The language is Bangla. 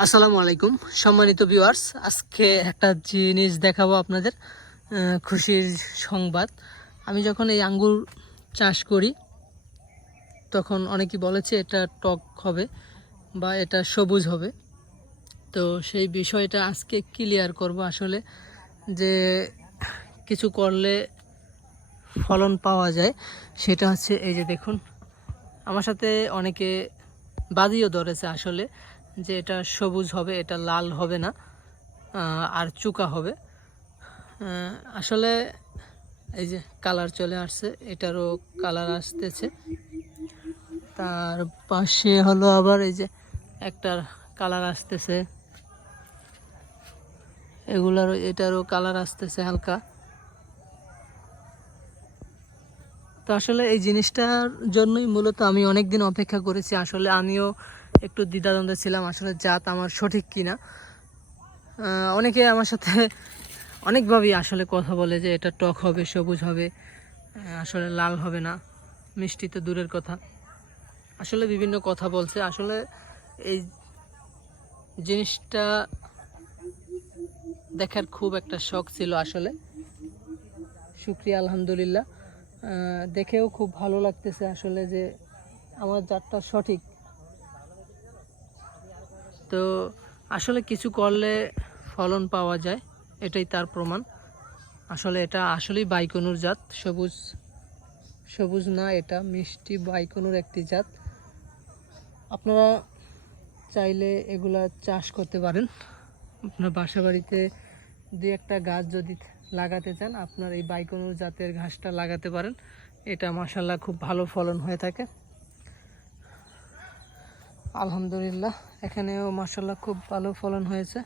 আসসালামু আলাইকুম সম্মানিত ভিউয়ার্স, আজকে একটা জিনিস দেখাবো আপনাদের। খুশির সংবাদ। আমি যখন এই আঙ্গুর চাষ করি তখন অনেকেই বলেছে এটা টক হবে বা এটা সবুজ হবে। তো সেই বিষয়টা আজকে ক্লিয়ার করব আসলে, যে কিছু করলে ফলন পাওয়া যায় সেটা হচ্ছে এই যে দেখুন, আমার সাথে অনেকে বাদিও ধরেছে আসলে, যে এটা সবুজ হবে, এটা লাল হবে না, আর চুকা হবে। আসলে এই যে কালার চলে আসছে, এটারও কালার আসতেছে। তার পাশে হলো আবার এই যে একটার কালার আসতেছে, এটারও কালার আসতেছে হালকা। তো আসলে এই জিনিসটার জন্যই মূলত আমি অনেক দিন অপেক্ষা করেছি। আসলে আমিও একটু দ্বিধাদ্বন্দ্বে ছিলাম আসলে জাত আমার সঠিক কিনা। অনেকে আমার সাথে অনেকভাবেই আসলে কথা বলে যে এটা টক হবে, সবুজ হবে, আসলে লাল হবে না, মিষ্টি তো দূরের কথা। আসলে বিভিন্ন কথা বলছে। আসলে এই জিনিসটা দেখার খুব একটা শখ ছিল আসলে। শুকরিয়া, আলহামদুলিল্লাহ। দেখেও খুব ভালো লাগতেছে আসলে যে আমার জাতটা সঠিক। তো আসলে কিছু করলে ফলন পাওয়া যায়, এটাই তার প্রমাণ। আসলে এটা আসলেই বাইকনুর জাত, সবুজ সবুজ না, এটা মিষ্টি বাইকনুর একটি জাত। আপনারা চাইলে এগুলা চাষ করতে পারেন আপনার বাসা বাড়িতে। দুই একটা গাছ যদি লাগাতে চান, আপনার এই বাইকনুর জাতের ঘাসটা লাগাতে পারেন। এটা মাশাআল্লাহ খুব ভালো ফলন হয়ে থাকে। আলহামদুলিল্লাহ, এখানেও মাশাআল্লাহ খুব ভালো ফলন হয়েছে।